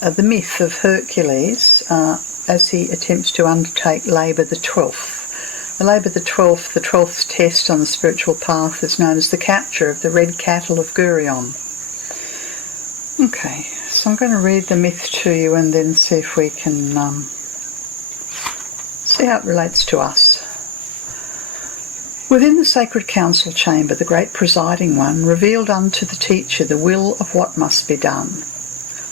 the myth of Hercules as he attempts to undertake labour the 12th. The labour the 12th test on the spiritual path is known as the capture of the red cattle of Geryon. Okay, so I'm going to read the myth to you and then see if we can see how it relates to us. Within the sacred council chamber, the great presiding one revealed unto the teacher the will of what must be done.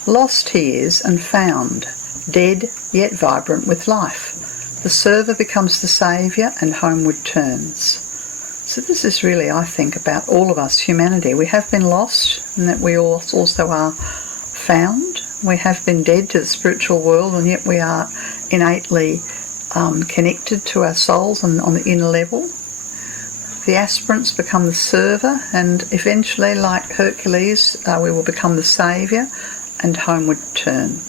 Lost he is and found, dead yet vibrant with life. The server becomes the saviour and homeward turns. So this is really, I think, about all of us, humanity. We have been lost, and that we also are found. We have been dead to the spiritual world, and yet we are innately connected to our souls on the inner level. The aspirants become the server, and eventually, like Hercules, we will become the saviour and homeward turn.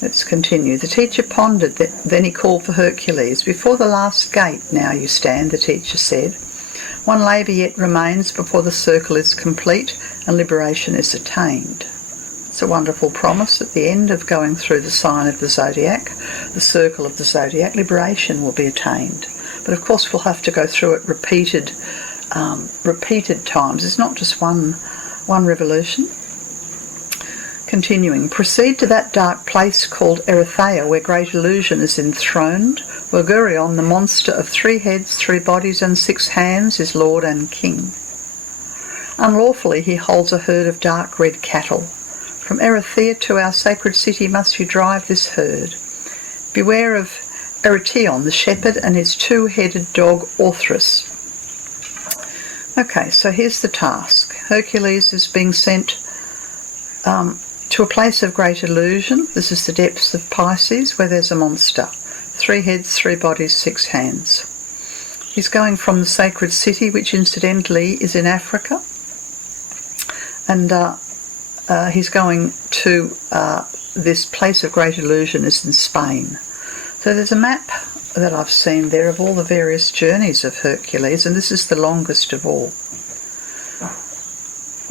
Let's continue. The teacher pondered, then he called for Hercules. Before the last gate now you stand, the teacher said. One labour yet remains before the circle is complete and liberation is attained. It's a wonderful promise at the end of going through the sign of the zodiac, the circle of the zodiac. Liberation will be attained. But of course we'll have to go through it repeated times. It's not just one revolution. Continuing, proceed to that dark place called Erythea, where great illusion is enthroned, where Geryon, the monster of 3 heads, 3 bodies and 6 hands, is lord and king. Unlawfully he holds a herd of dark red cattle. From Erythea to our sacred city must you drive this herd. Beware of Erytion, the shepherd, and his 2-headed dog Orthrus. Okay, so here's the task. Hercules is being sent to a place of great illusion. This is the depths of Pisces, where there's a monster. 3 heads, 3 bodies, 6 hands. He's going from the sacred city, which incidentally is in Africa, and he's going to this place of great illusion is in Spain. So there's a map that I've seen there of all the various journeys of Hercules, and this is the longest of all.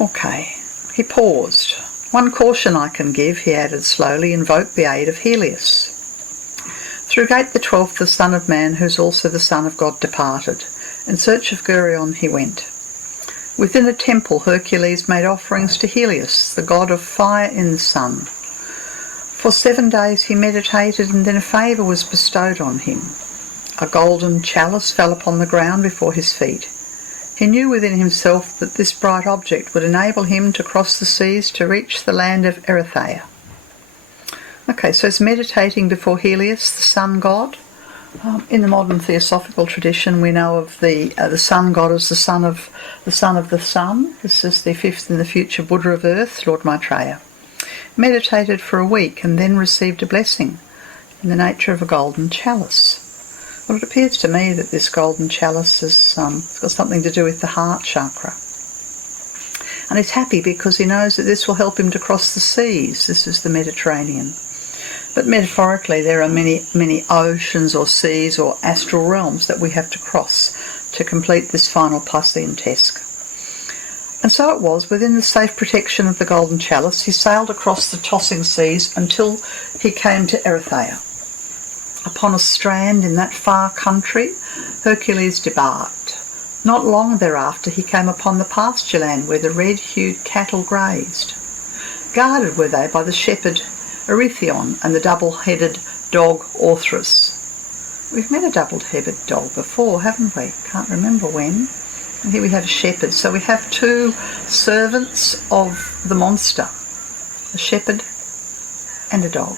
Okay, he paused. One caution I can give, he added slowly, invoke the aid of Helios. Through gate the 12th, the Son of Man, who's also the Son of God, departed. In search of Geryon he went. Within a temple Hercules made offerings to Helios, the god of fire in the sun. For 7 days he meditated, and then a favour was bestowed on him. A golden chalice fell upon the ground before his feet. He knew within himself that this bright object would enable him to cross the seas to reach the land of Erythea. Okay, so it's meditating before Helios, the sun god. In the modern theosophical tradition, we know of the sun god as the son of the sun. This is the 5th in the future Buddha of Earth, Lord Maitreya. Meditated for a week and then received a blessing in the nature of a golden chalice. Well, it appears to me that this golden chalice has got something to do with the heart chakra. And he's happy because he knows that this will help him to cross the seas. This is the Mediterranean. But metaphorically, there are many oceans or seas or astral realms that we have to cross to complete this final Piscean task. And so it was, within the safe protection of the golden chalice, he sailed across the tossing seas until he came to Erythea. Upon a strand in that far country, Hercules debarked. Not long thereafter he came upon the pasture land where the red-hued cattle grazed. Guarded were they by the shepherd Erytion and the double-headed dog Orthrus. We've met a double-headed dog before, haven't we? Can't remember when. And here we have a shepherd. So we have 2 servants of the monster, a shepherd and a dog.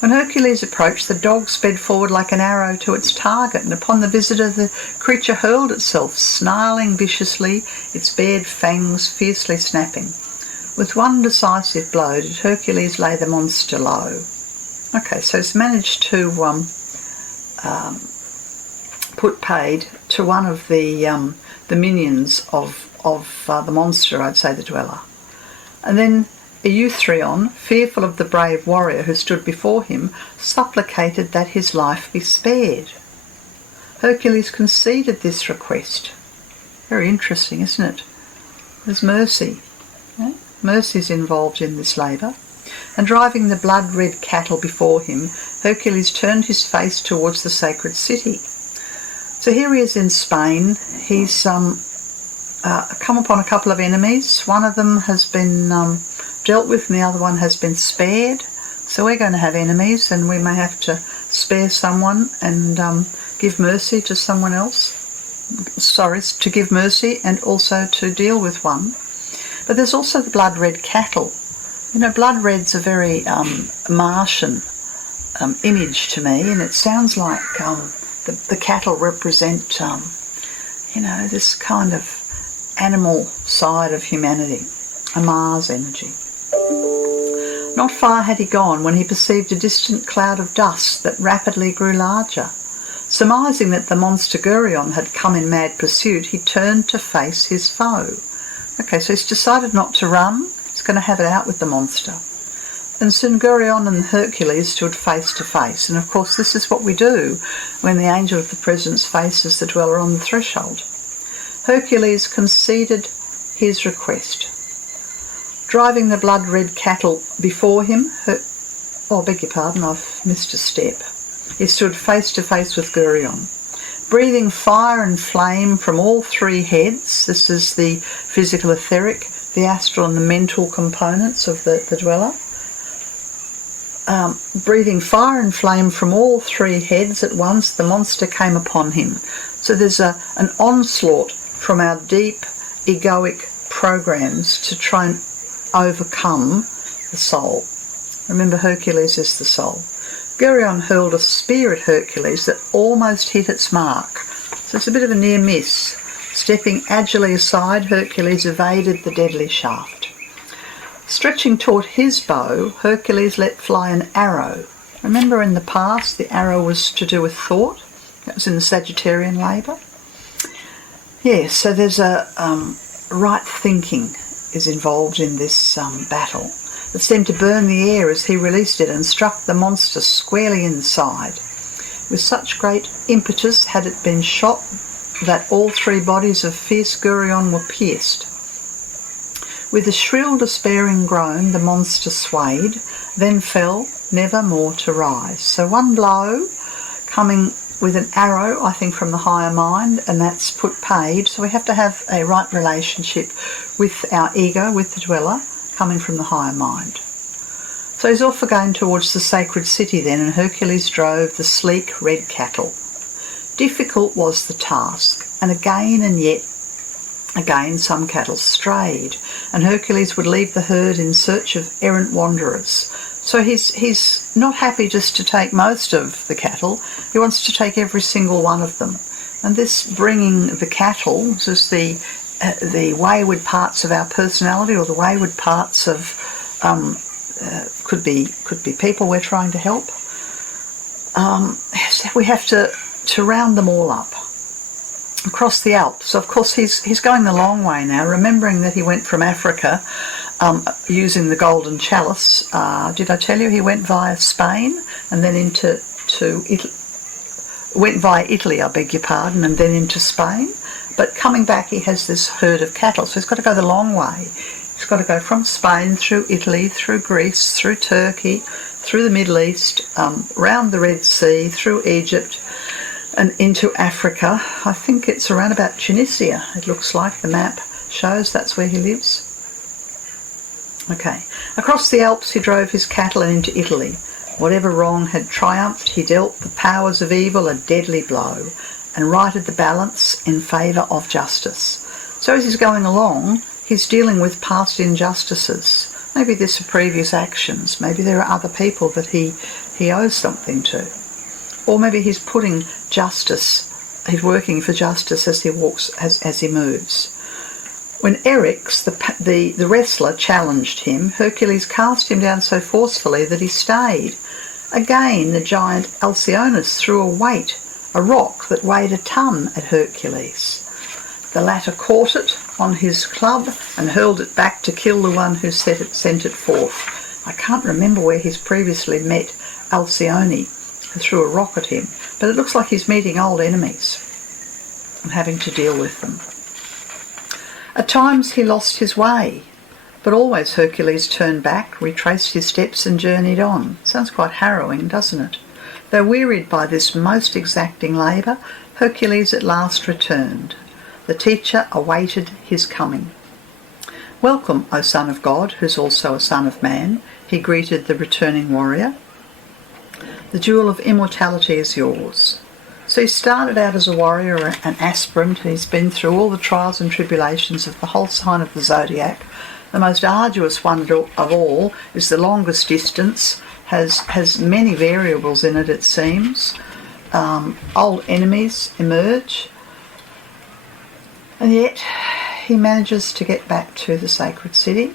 When Hercules approached, the dog sped forward like an arrow to its target, and upon the visitor the creature hurled itself, snarling viciously, its bared fangs fiercely snapping. With one decisive blow did Hercules lay the monster low. Okay, so it's managed to put paid to one of the minions of the monster, I'd say the dweller. And then Euthrion, fearful of the brave warrior who stood before him, supplicated that his life be spared. Hercules conceded this request. Very interesting, isn't it? There's mercy. Yeah? Mercy is involved in this labour. And driving the blood-red cattle before him, Hercules turned his face towards the sacred city. So here he is in Spain. He's come upon a couple of enemies. One of them has been dealt with and the other one has been spared. So we're going to have enemies, and we may have to spare someone and give mercy to someone else. Sorry, to give mercy and also to deal with one. But there's also the blood-red cattle. You know, blood red's a very Martian image to me, and it sounds like the cattle represent, this kind of animal side of humanity, a Mars energy. Not far had he gone when he perceived a distant cloud of dust that rapidly grew larger. Surmising that the monster Geryon had come in mad pursuit, he turned to face his foe. Okay, so he's decided not to run. He's going to have it out with the monster. And soon Geryon and Hercules stood face to face. And of course, this is what we do when the angel of the presence faces the dweller on the threshold. Hercules conceded his request. Driving the blood-red cattle before him, beg your pardon, I've missed a step. He stood face to face with Geryon. Breathing fire and flame from all three heads, this is the physical etheric, the astral and the mental components of the dweller. Breathing fire and flame from all three heads at once, the monster came upon him. So there's an onslaught from our deep egoic programs to try and overcome the soul. Remember, Hercules is the soul. Geryon hurled a spear at Hercules that almost hit its mark. So it's a bit of a near miss. Stepping agilely aside, Hercules evaded the deadly shaft. Stretching toward his bow, Hercules let fly an arrow. Remember, in the past, the arrow was to do with thought. That was in the Sagittarian labour. Yes, so there's a right thinking is involved in this battle. It seemed to burn the air as he released it and struck the monster squarely in the side. With such great impetus had it been shot that all three bodies of fierce Geryon were pierced. With a shrill, despairing groan, the monster swayed, then fell, never more to rise. So one blow, coming with an arrow, I think, from the higher mind, and that's put paid. So we have to have a right relationship with our ego, with the dweller, coming from the higher mind. So he's off again towards the sacred city then, and Hercules drove the sleek red cattle. Difficult was the task, and again and yet again some cattle strayed, and Hercules would leave the herd in search of errant wanderers. So he's not happy just to take most of the cattle, he wants to take every single one of them. And this bringing the cattle, this is the wayward parts of our personality, or the wayward parts of could be people we're trying to help. We have to round them all up across the Alps. So of course he's going the long way now, remembering that he went from Africa using the golden chalice. Did I tell you he went via Spain and then into Italy? Went via Italy, I beg your pardon, and then into Spain. But coming back, he has this herd of cattle, so he's got to go the long way. He's got to go from Spain, through Italy, through Greece, through Turkey, through the Middle East, round the Red Sea, through Egypt, and into Africa. I think it's around about Tunisia, it looks like. The map shows that's where he lives. Okay. Across the Alps, he drove his cattle and into Italy. Whatever wrong had triumphed, he dealt the powers of evil a deadly blow and righted the balance in favour of justice. So as he's going along, he's dealing with past injustices. Maybe there's some previous actions. Maybe there are other people that he owes something to. Or maybe he's putting justice, he's working for justice as he walks, as he moves. When Eryx, the wrestler, challenged him, Hercules cast him down so forcefully that he stayed. Again, the giant Alcyoneus threw a rock that weighed a ton at Hercules. The latter caught it on his club and hurled it back to kill the one who sent it forth. I can't remember where he's previously met Alcyone, who threw a rock at him, but it looks like he's meeting old enemies and having to deal with them. At times he lost his way, But always Hercules turned back, retraced his steps and journeyed on. Sounds quite harrowing, doesn't it? Though wearied by this most exacting labour, Hercules at last returned. The teacher awaited his coming. "Welcome, O son of God, who's also a son of man," he greeted the returning warrior. "The jewel of immortality is yours." So he started out as a warrior, an aspirant, and he's been through all the trials and tribulations of the whole sign of the zodiac. The most arduous one of all is the longest distance, has many variables in it, it seems. Old enemies emerge, and yet he manages to get back to the sacred city,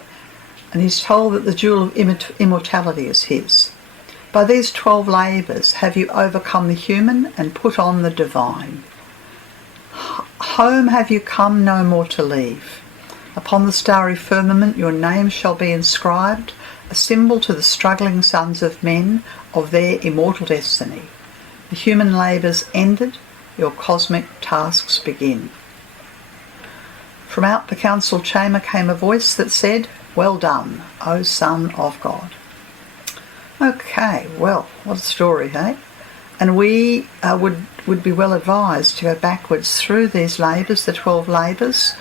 and he's told that the jewel of immortality is his. "By these 12 labours have you overcome the human and put on the divine. Home have you come no more to leave. Upon the starry firmament your name shall be inscribed, a symbol to the struggling sons of men of their immortal destiny. The human labours ended, your cosmic tasks begin." From out the council chamber came a voice that said, "Well done, O Son of God." Okay, well, what a story, hey? And we would be well advised to go backwards through these labours, the 12 labours,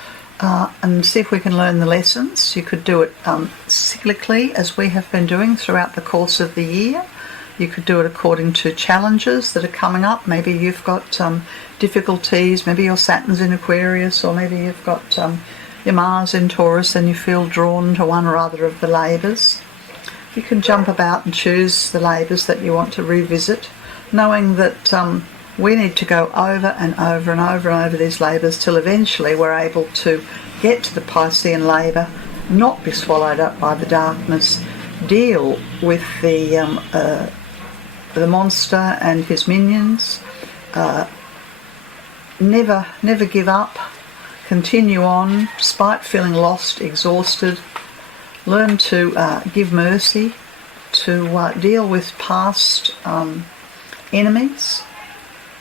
and see if we can learn the lessons. You could do it cyclically, as we have been doing throughout the course of the year. You could do it according to challenges that are coming up. Maybe you've got difficulties, maybe your Saturn's in Aquarius, or maybe you've got your Mars in Taurus and you feel drawn to one or other of the labours. You can jump about and choose the labours that you want to revisit, knowing that we need to go over and over and over and over these labours till eventually we're able to get to the Piscean labour, not be swallowed up by the darkness, deal with the monster and his minions, never give up, continue on despite feeling lost, exhausted, learn to give mercy, to deal with past enemies,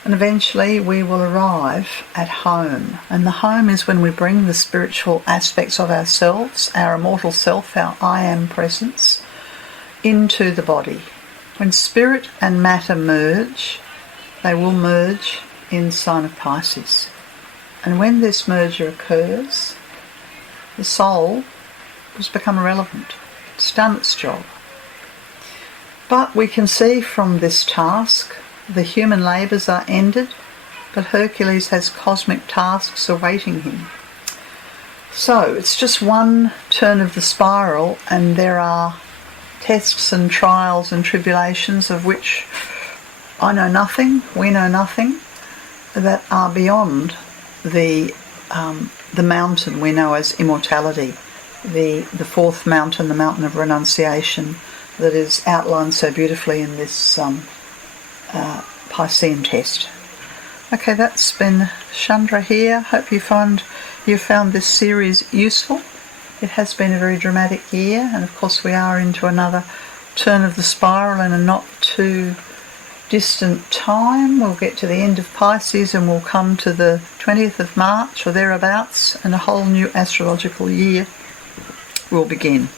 and eventually we will arrive at home. And the home is when we bring the spiritual aspects of ourselves, our immortal self, our I am presence, into the body. When spirit and matter merge, they will merge in the sign of Pisces. And when this merger occurs, the soul has become irrelevant. It's done its job. But we can see from this task, the human labours are ended, but Hercules has cosmic tasks awaiting him. So it's just one turn of the spiral, and there are tests and trials and tribulations of which I know nothing, we know nothing, that are beyond the mountain we know as immortality, the fourth mountain, the mountain of renunciation, that is outlined so beautifully in this Piscean test. Okay, that's been Chandra here. Hope you found this series useful. It has been a very dramatic year, and of course we are into another turn of the spiral in a not too distant time. We'll get to the end of Pisces and we'll come to the 20th of March or thereabouts, and a whole new astrological year will begin.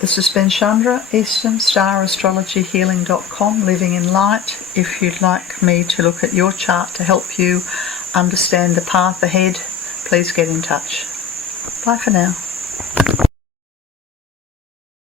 This has been Chandra, Eastern Star Astrology Healing.com, living in light. If you'd like me to look at your chart to help you understand the path ahead, please get in touch. Bye for now.